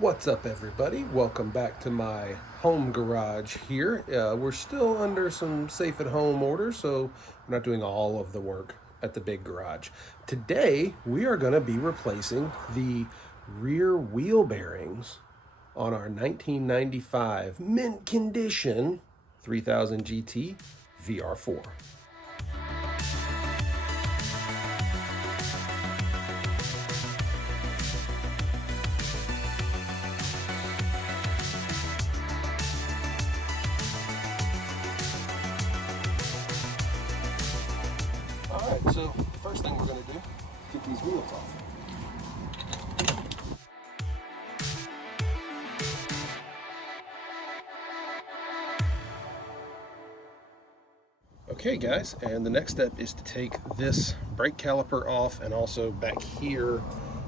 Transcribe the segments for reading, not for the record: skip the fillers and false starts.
What's up, everybody? Welcome back to my home garage here. We're still under some safe at home orders, so we're not doing all of the work at the big garage. Today we are going to be replacing the rear wheel bearings on our 1995 mint condition 3000 GT VR4. Alright, so first thing we're going to do is get these wheels off. Okay guys, and the next step is to take this brake caliper off, and also back here,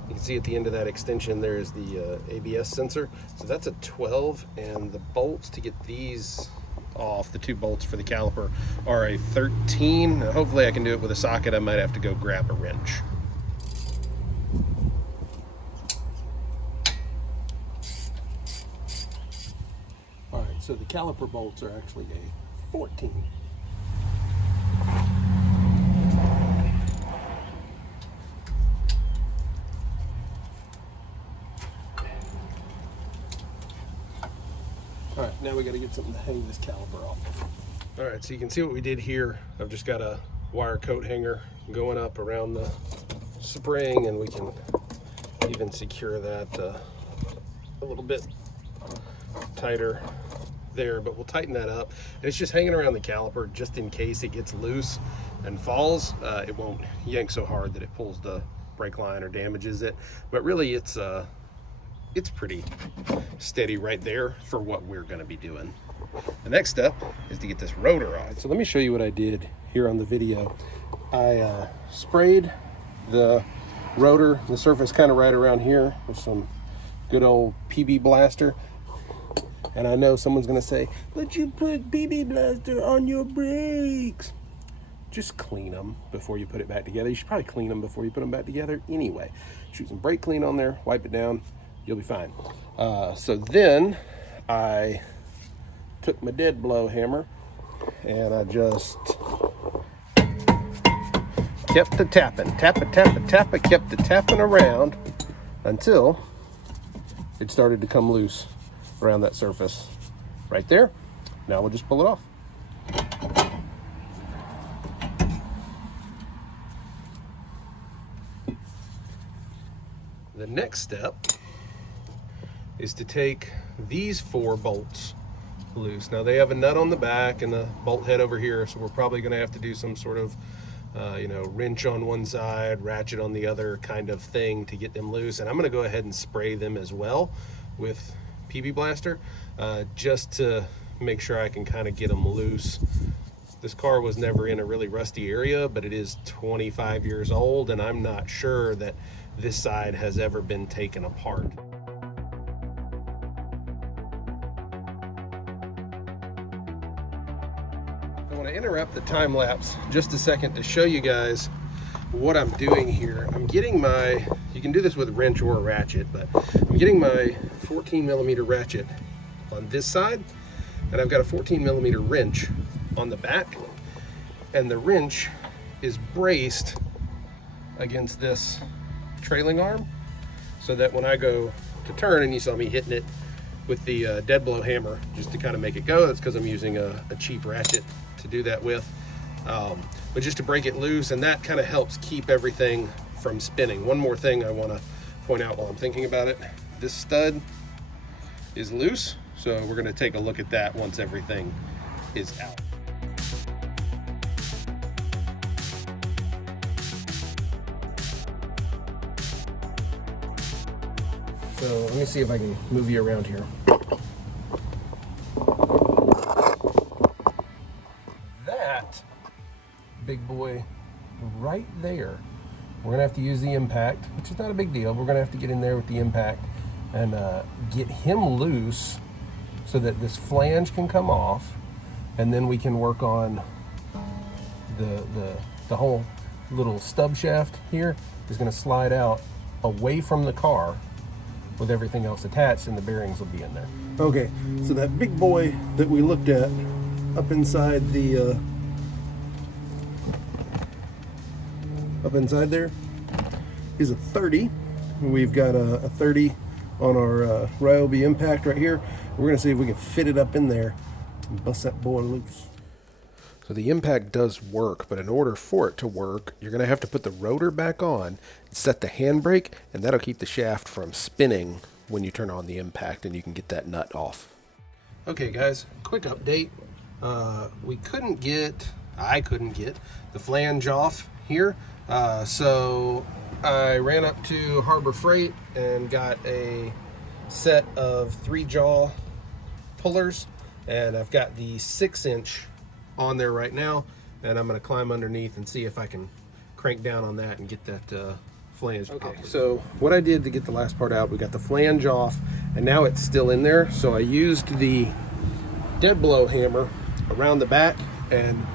you can see at the end of that extension there is the ABS sensor. So that's a 12, and the bolts to get these off, the two bolts for the caliper, are a 13. Hopefully I can do it with a socket. I might have to go grab a wrench. All right, so the caliper bolts are actually a 14. All right, now we got to get something to hang this caliper off of. All right, so you can see what we did here. I've just got a wire coat hanger going up around the spring, and we can even secure that a little bit tighter there, but we'll tighten that up. And it's just hanging around the caliper just in case it gets loose and falls. It won't yank so hard that it pulls the brake line or damages it, but really it's pretty steady right there for what we're going to be doing. The next step is to get this rotor off. So let me show you what I did here on the video. I sprayed the rotor, the surface kind of right around here, with some good old PB Blaster. And I know someone's going to say, but you put PB Blaster on your brakes. Just clean them before you put it back together. You should probably clean them before you put them back together anyway. Shoot some brake clean on there, wipe it down, you'll be fine. So then I took my dead blow hammer and I just kept the tapping, kept the tapping around until it started to come loose around that surface right there. Now we'll just pull it off. The next step is to take these 4 bolts loose. Now they have a nut on the back and a bolt head over here, so we're probably going to have to do some sort of wrench on one side, ratchet on the other kind of thing to get them loose. And I'm going to go ahead and spray them as well with PB Blaster, just to make sure I can kind of get them loose. This car was never in a really rusty area, but it is 25 years old, and I'm not sure that this side has ever been taken apart. I want to interrupt the time lapse just a second to show you guys what I'm doing here. I'm getting my, you can do this with a wrench or a ratchet, but I'm getting my 14mm ratchet on this side, and I've got a 14mm wrench on the back, and the wrench is braced against this trailing arm, so that when I go to turn, and you saw me hitting it with the dead blow hammer just to kind of make it go, that's because I'm using a cheap ratchet to do that with, but just to break it loose, and that kind of helps keep everything from spinning. One more thing I want to point out while I'm thinking about it: this stud is loose, so we're going to take a look at that once everything is out. So let me see if I can move you around here. That big boy right there, we're gonna have to use the impact, which is not a big deal. We're gonna have to get in there with the impact and get him loose so that this flange can come off, and then we can work on the whole little stub shaft here is gonna slide out away from the car. with everything else attached, and the bearings will be in there. Okay, so that big boy that we looked at up inside the up inside there is a 30. We've got a 30 on our Ryobi impact right here. We're gonna see if we can fit it up in there and bust that boy loose. So the impact does work, but in order for it to work, you're gonna have to put the rotor back on, set the handbrake, and that'll keep the shaft from spinning when you turn on the impact, and you can get that nut off. Okay guys, quick update. I couldn't get the flange off here. So I ran up to Harbor Freight and got a set of 3-jaw pullers, and I've got the 6-inch on there right now, and I'm going to climb underneath and see if I can crank down on that and get that flange. Okay, so what I did to get the last part out, we got the flange off, and now it's still in there. So I used the dead blow hammer around the back and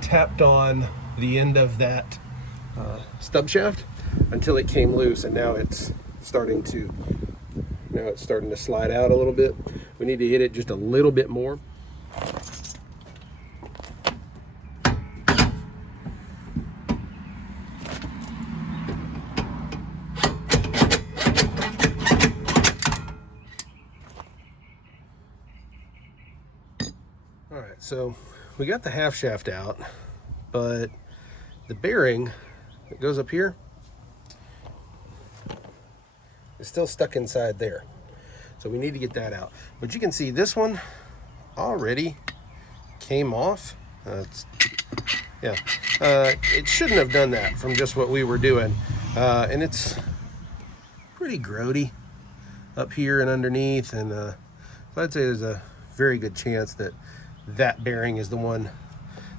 tapped on the end of that stub shaft until it came loose, and now it's starting to slide out a little bit. We need to hit it just a little bit more. All right, so we got the half shaft out, but the bearing that goes up here is still stuck inside there. So we need to get that out. But you can see this one already came off. It shouldn't have done that from just what we were doing. And it's pretty grody up here and underneath. And so I'd say there's a very good chance that that bearing is the one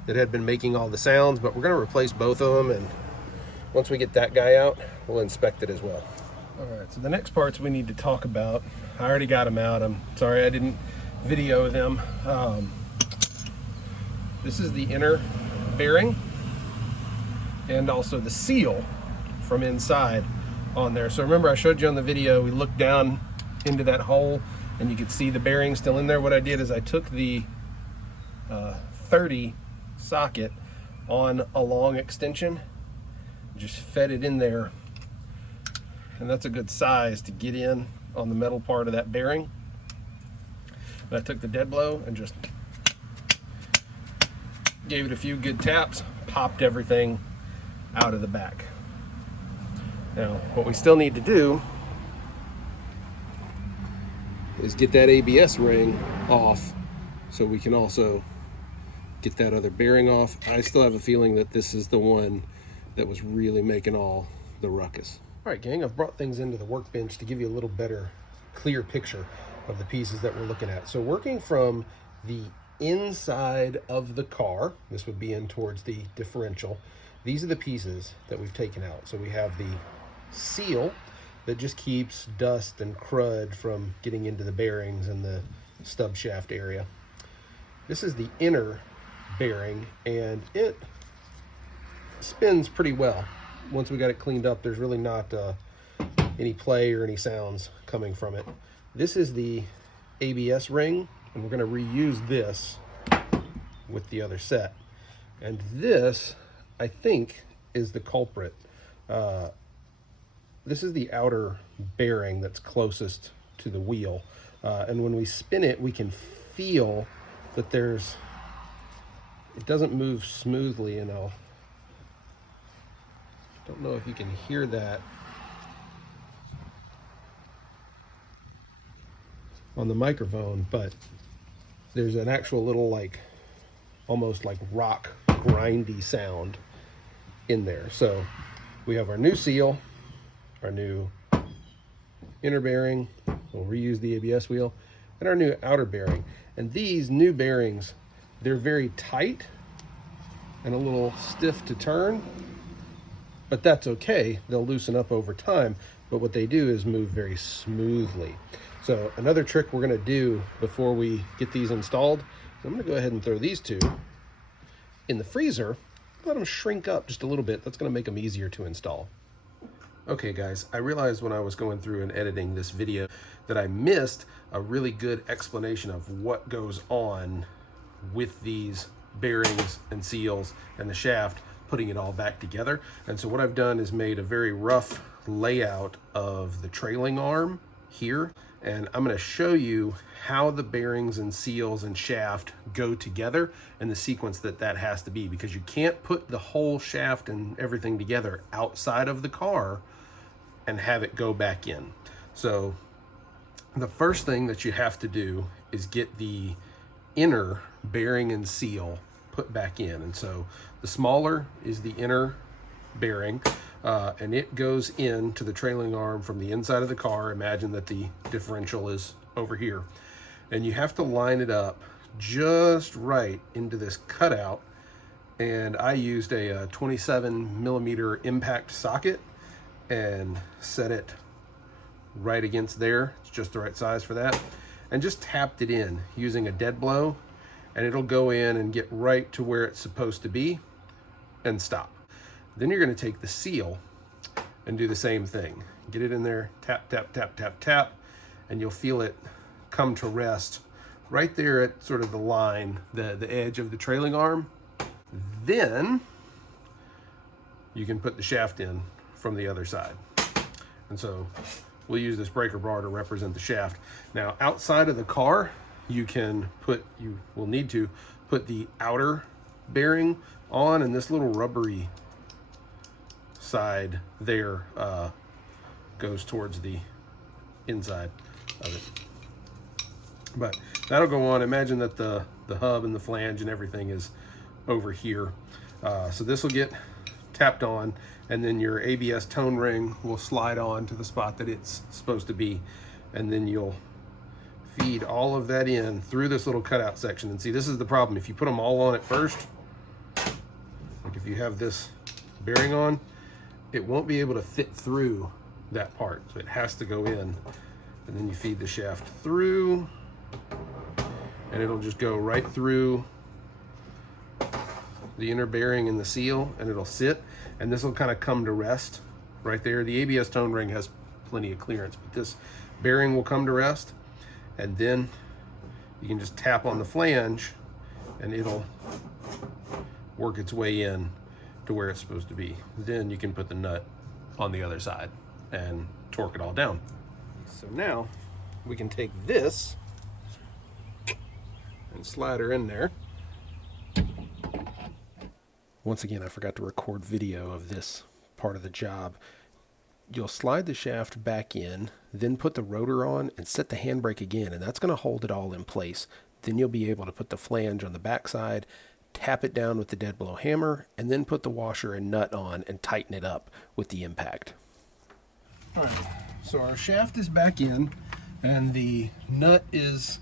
that had been making all the sounds, but we're going to replace both of them, and once we get that guy out, we'll inspect it as well. All right, so the next parts we need to talk about, I already got them out. I'm sorry I didn't video them. This is the inner bearing and also the seal from inside on there. So remember I showed you on the video, we looked down into that hole and you could see the bearing still in there. What I did is I took the 30 socket on a long extension, just fed it in there, and that's a good size to get in on the metal part of that bearing. And I took the dead blow and just gave it a few good taps, popped everything out of the back. Now what we still need to do is get that ABS ring off so we can also get that other bearing off. I still have a feeling that this is the one that was really making all the ruckus. All right, gang, I've brought things into the workbench to give you a little better, clear picture of the pieces that we're looking at. So working from the inside of the car, this would be in towards the differential, these are the pieces that we've taken out. So we have the seal that just keeps dust and crud from getting into the bearings and the stub shaft area. This is the inner bearing, and it spins pretty well. Once we got it cleaned up, there's really not any play or any sounds coming from it. This is the ABS ring, and we're going to reuse this with the other set. And this, I think, is the culprit. This is the outer bearing that's closest to the wheel. And when we spin it, we can feel that it doesn't move smoothly, and I don't know if you can hear that on the microphone, but there's an actual little almost like rock grindy sound in there. So we have our new seal, our new inner bearing, we'll reuse the ABS wheel, and our new outer bearing. And these new bearings, they're very tight and a little stiff to turn, but that's okay. They'll loosen up over time, but what they do is move very smoothly. So another trick we're gonna do before we get these installed, I'm gonna go ahead and throw these two in the freezer, let them shrink up just a little bit. That's gonna make them easier to install. Okay guys, I realized when I was going through and editing this video that I missed a really good explanation of what goes on with these bearings and seals and the shaft, putting it all back together. And so what I've done is made a very rough layout of the trailing arm here, and I'm going to show you how the bearings and seals and shaft go together and the sequence that that has to be, because you can't put the whole shaft and everything together outside of the car and have it go back in. So the first thing that you have to do is get the inner bearing and seal put back in. And so the smaller is the inner bearing, and it goes into the trailing arm from the inside of the car. Imagine that the differential is over here, and you have to line it up just right into this cutout. And I used a 27mm impact socket and set it right against there. It's just the right size for that, and just tapped it in using a dead blow, and it'll go in and get right to where it's supposed to be and stop. Then you're going to take the seal and do the same thing. Get it in there, tap, tap, tap, tap, tap, and you'll feel it come to rest right there at sort of the line, the edge of the trailing arm. Then you can put the shaft in from the other side. And so we'll use this breaker bar to represent the shaft. Now outside of the car, you will need to put the outer bearing on, and this little rubbery side there goes towards the inside of it. But that'll go on. Imagine that the hub and the flange and everything is over here. So this will get tapped on, and then your ABS tone ring will slide on to the spot that it's supposed to be, and then you'll feed all of that in through this little cutout section. And see, this is the problem. If you put them all on at first, like if you have this bearing on, it won't be able to fit through that part, so it has to go in, and then you feed the shaft through, and it'll just go right through the inner bearing and the seal, and it'll sit, and this will kind of come to rest right there. The ABS tone ring has plenty of clearance, but this bearing will come to rest, and then you can just tap on the flange and it'll work its way in to where it's supposed to be. Then you can put the nut on the other side and torque it all down. So now we can take this and slide her in there. Once again, I forgot to record video of this part of the job. You'll slide the shaft back in, then put the rotor on and set the handbrake again, and that's going to hold it all in place. Then you'll be able to put the flange on the backside, tap it down with the dead blow hammer, and then put the washer and nut on and tighten it up with the impact. All right, so our shaft is back in, and the nut is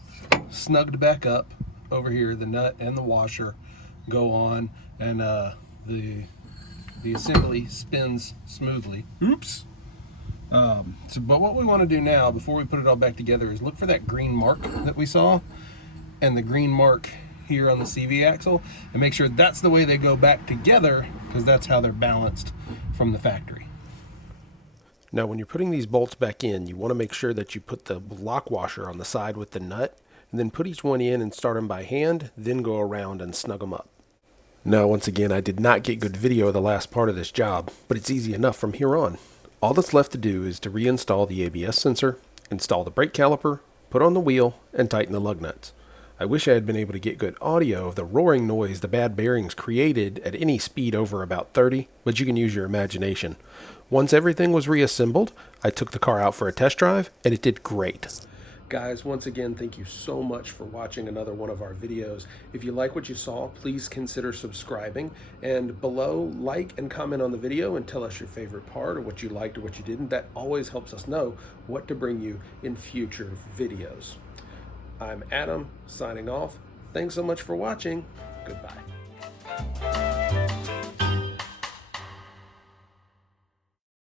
snugged back up over here. The nut and the washer go on, and the assembly spins smoothly. Oops. But what we want to do now, before we put it all back together, is look for that green mark that we saw and the green mark here on the CV axle, and make sure that's the way they go back together, because that's how they're balanced from the factory. Now when you're putting these bolts back in, you want to make sure that you put the lock washer on the side with the nut, and then put each one in and start them by hand, then go around and snug them up. Now once again, I did not get good video of the last part of this job, but it's easy enough from here on. All that's left to do is to reinstall the ABS sensor, install the brake caliper, put on the wheel, and tighten the lug nuts. I wish I had been able to get good audio of the roaring noise the bad bearings created at any speed over about 30, but you can use your imagination. Once everything was reassembled, I took the car out for a test drive, and it did great. Guys, once again, thank you so much for watching another one of our videos. If you like what you saw, please consider subscribing. And below, like and comment on the video and tell us your favorite part, or what you liked or what you didn't. That always helps us know what to bring you in future videos. I'm Adam, signing off. Thanks so much for watching. Goodbye.